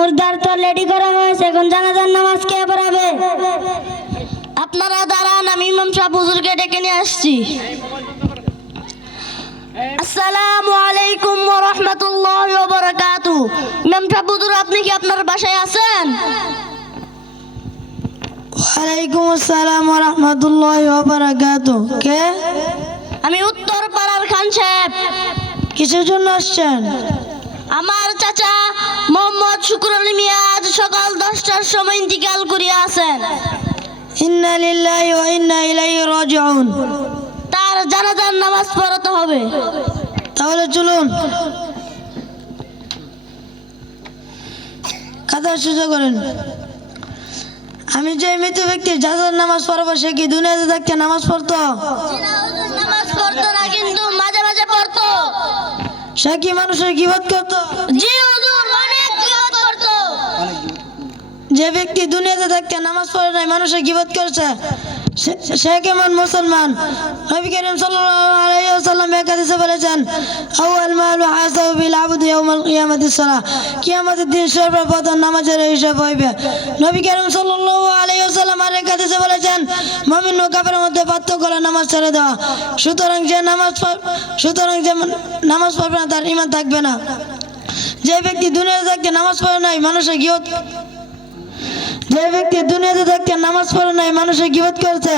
মুর্দার তো রেডি করা হয়েছে, এখন জানাজার নামাজ কে পড়াবে? আপনারা দাঁড়ান, আমি ইমাম সাহেব হুজুরকে ডেকে নিয়ে আসছি। আসসালামু আলাইকুম ওয়া রাহমাতুল্লাহি ওয়া বারাকাতুহু। ইমাম সাহেব হুজুর, আপনি কি আপনার বাসায় আছেন? ওয়ালাইকুম আসসালাম ওয়া রাহমাতুল্লাহি ওয়া বারাকাতুহু। কে? আমি উত্তর পাড়ার খান সাহেব। কিসের জন্য আসছেন? আমার চাচা মোহাম্মদ শুকুর আলী মিয়া আজ সকাল 10টার সময় ইন্তিকাল করিয়া আছেন। ইন্না লিল্লাহি ওয়া ইন্না ইলাইহি রাজিউন। তার জানাজার নামাজ পড়াতে হবে। তাহলে চলুন, কথা সোজা করেন। আমি যে মৃত ব্যক্তি জানাজার নামাজ পড়াবো, সে কি দুনিয়াতে থাকতে নামাজ পড়তো? নামাজ পড়তো না, কিন্তু মাঝে মাঝে পড়তো। সে কি মানুষের গীবত করতো? জি হুজুর, অনেক গীবত করতো। যে ব্যক্তি দুনিয়াতে থাকতে নামাজ পড়ে নাই, মানুষের গীবত করছে, সে কেমন মুসলমান? নবী করিম সাল্লাল্লাহু আলাইহি ওয়াসাল্লাম এক হাদিসে বলেছেন, আউয়াল মা ইউহাসাবু বিল আবদি ইয়াউমাল কিয়ামাতিস সালাহ। কিয়ামতের দিন সর্বপ্রথম নামাজের হিসাব হইবে। নবী করিম সাল্লাল্লাহু আলাইহি ওয়াসাল্লাম আরেক হাদিসে বলেছেন, মুমিন ও কাফেরের মধ্যে পার্থক্য হলো নামাজ ছেড়ে দেওয়া। সুতরাং যে নামাজ পড়বে না, তার ঈমান থাকবে না। যে ব্যক্তি দুনিয়াতে থাকতে নামাজ পড়ে নাই, মানুষের গীবত করেছে,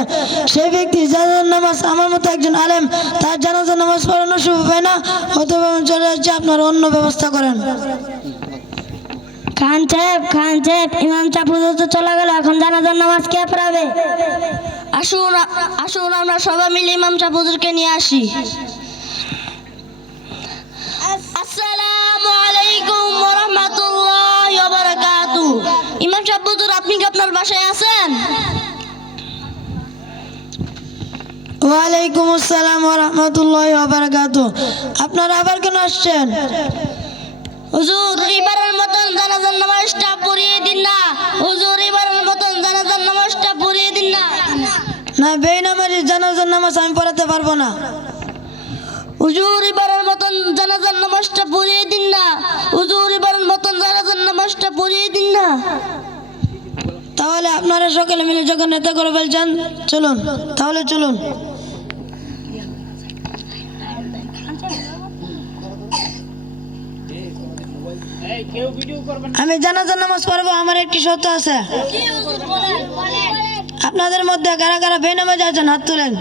সেই ব্যক্তি জানাজার নামাজ আমার মতো একজন আলেম তার জানাজার নামাজ পড়ানো শুভ হয় না। অথবা চলে যাচ্ছে, আপনারা অন্য ব্যবস্থা করেন। খান সাহেব, ইমাম সাহেব হুজুর তো চলে গেল, এখন জানাজার নামাজ কে পড়াবে? আসুন আমরা সবাই মিলে ইমাম সাহেব হুজুরকে নিয়ে আসি। আসসালামু আলাইকুম ওয়া রাহমাতুল্লাহি ওয়া বারাকাতুহু। ইমাম সাহেব হুজুর, আপনি কি আপনার বাসায় আছেন? ওয়ালাইকুম আসসালাম ওয়া রাহমাতুল্লাহি ওয়া বারাকাতুহু। আপনারা আবার কেন আসছেন? হুজুর, এবারের মতন জানাজার নামাজটা পড়িয়ে দিন না। হুজুর, এবারের মতন জানাজার নামাজটা পড়িয়ে দিন না। না, বেনামাজি জানাজার নামাজ আমি পড়াতে পারবো না। হুজুর, এবারের মতন জানাজার নামাজটা পড়িয়ে দিন না। হুজুর, এবারের মতন জানাজার নামাজটা পড়িয়ে দিন না। তাহলে আপনারা সকলে মিলে যখন নেতা করে বলছেন, চলুন, তাহলে চলুন। আমি জানাজার নামাজ পড়বো, আমার একটি শর্ত আছে। আপনাদের মধ্যে কারা কারা বেনামাজি আছেন, হাত তুলেন।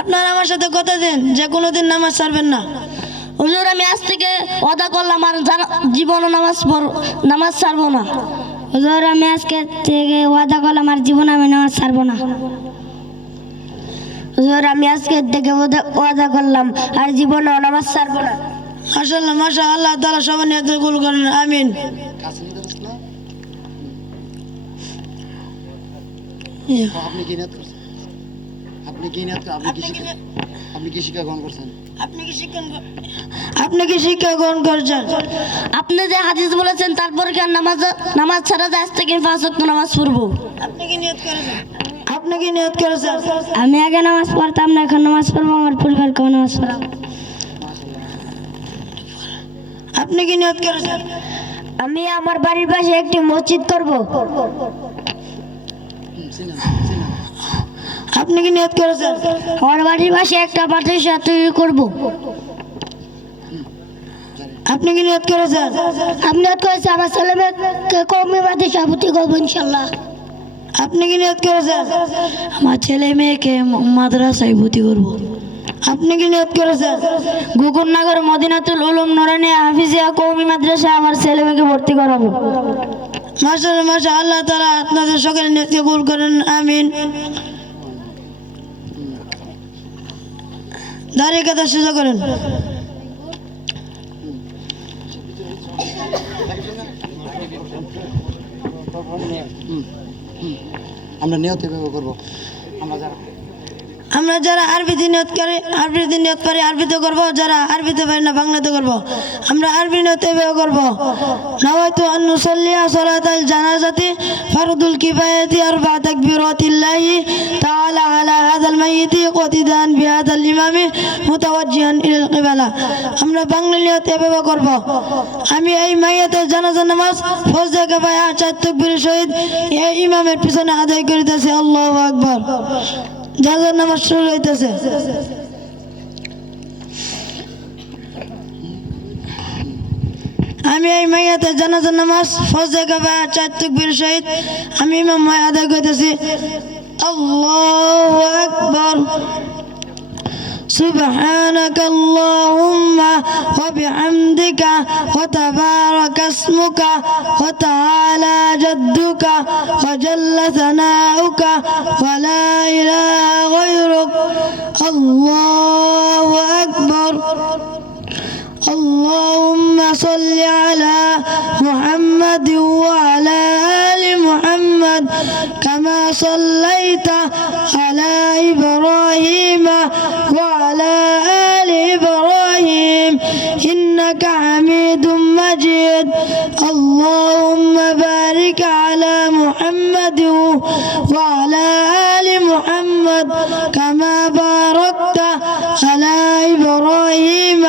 আপনারা আমার সাথে কথা দেন যে কোনোদিন নামাজ ছাড়বেন না। হুজুর, আমি আজ থেকে ওয়াদা করলাম আর জীবনে নামাজ ছাড়বো না। হুজুর, আমি আজকে থেকে ওয়াদা করলাম আর জীবনে আমি নামাজ ছাড়বো না। হুজুর, আমি আজকে থেকে ওয়াদা করলাম আর জীবনে নামাজ ছাড়বো না। মাশাআল্লাহ, মাশাআল্লাহ, তাআলা সবার নিয়ত কবুল করেন, আমিন। আপনি কি নিয়ত করছেন? আপনি কি শিক্ষা গ্রহণ করছেন? আপনি কি শিক্ষা গ্রহণ করছেন? আপনি যে হাদিস বলেছেন, তারপর কি আর নামাজ ছাড়া যায়? আজ থেকে 5 ওয়াক্ত নামাজ পড়বো। আপনি কি নিয়ত করেছেন? আমি আগে নামাজ পড়তাম না, এখন নামাজ পড়বো, আমার পরিবারকেও নামাজ পড়াবো। আপনি কি নিয়ত করেছেন? আমি আমার বাড়ির পাশে একটি মসজিদ করব। আপনি কি নিয়ত করেছেন? আমার বাড়ির পাশে একটা মাদ্রাসা তৈরি করব। আপনি কি নিয়ত করেছেন? আমি নিয়ত করেছি আমার ছেলে মেয়েকে কওমি মাদ্রাসায় ভর্তি করবো ইনশাল্লাহ। আপনি কি নিয়ত করেছেন? আমার ছেলে মেয়েকে মাদ্রাসায় ভর্তি করব। আপনি কি নিয়ত করেছেন? গুকুরনগর মদিনাতুল উলুম নুরানিয়া হাফিজিয়া কওমি মাদ্রাসায় আমার ছেলে মেয়েকে ভর্তি করাবো। মাশাআল্লাহ, মাশাআল্লাহ, আল্লাহ তাআলা আপনাদের সকলের নিয়ত কবুল করেন, আমিন। দাঁড়িয়ে কথা সোজা করেন। আমরা নিয়ত এভাবে করবো। আমরা যারা আমরা যারা আরবিতে নিয়ত পারি আরবিতে করব, যারা আরবিতে পারি না বাংলাতে করব। আমরা আরবি নিয়ত এভাবে করব: নাওয়াইতু আন নুসাল্লিয়া সালাতাল জানাজাতি ফারদুল কিফায়াতি আরবা তাকবীরাতিল্লাহি তাআলা আলা হাযাল মাইয়িতি ইকতিদান বিহাযাল ইমামি মুতাওয়াজ্জিহান ইলাল কিবলা। আমরা বাংলা নিয়ত এভাবে করব: আমি এই মাইয়াতের জানাজা নামাজ ফরজে কিফায়া 4 তাকবীরের সহিত এই ইমামের পিছনে আদায় করিতেছি। আল্লাহু আকবার। জানাজার নামাজ শুরু হইতেছে। আমি এই মাইয়াতের জানাজার নামাজ ফরজে কিফায়া 4 তাকবীরের সহিত আমি ইমাম আদায় করিতেছি। আল্লাহু আকবার। سبحانك اللهم وبحمدك وتبارك اسمك وتعالى جدك وجل ثناؤك ولا إله غيرك. الله أكبر. اللهم صل على محمد وعلى آل محمد كما صليت على إبراهيم وعلى آل إبراهيم إنك حميد مجيد. اللهم بارك على محمد وعلى آل محمد كما باركت على إبراهيم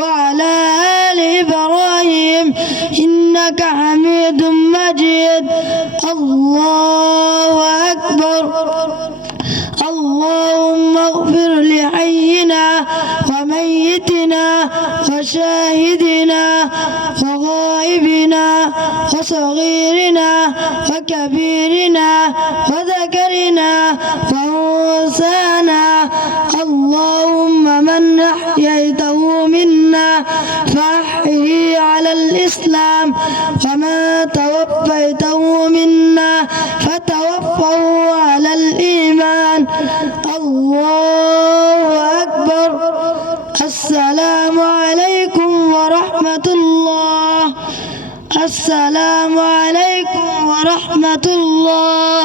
وعلى آل إبراهيم إنك حميد مجيد. الله أكبر. اللهم اغفر لحينا وميتنا وشاهدنا وغائبنا وصغيرنا وكبيرنا وذكرنا وأنثانا. اللهم من أحييته منا فأحيه على الإسلام ومن توفيته منا فتوفه على الإيمان. الله أكبر. السلام عليكم ورحمة الله. السلام عليكم ورحمة الله.